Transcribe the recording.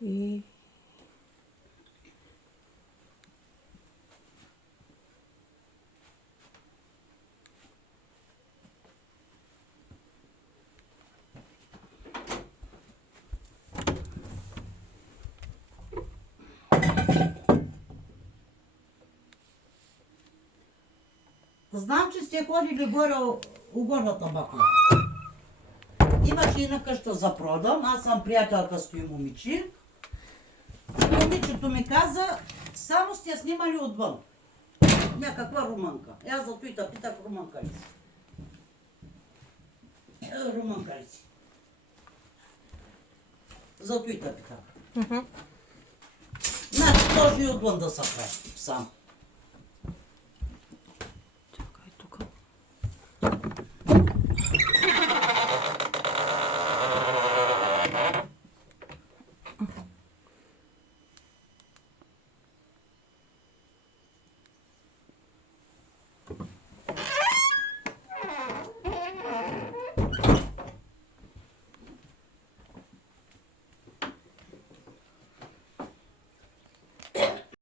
И Знам, че сте ходили горе у горната бакла. Имаше една къща за продам, аз съм приятелка с той момиче. Момичето ми каза, само сте я снимали отвън. Някаква румънка. Аз за той те питах, румънка ли си? Румънка ли си? За той те питах. Значи, должен и отвън да се прави, сам.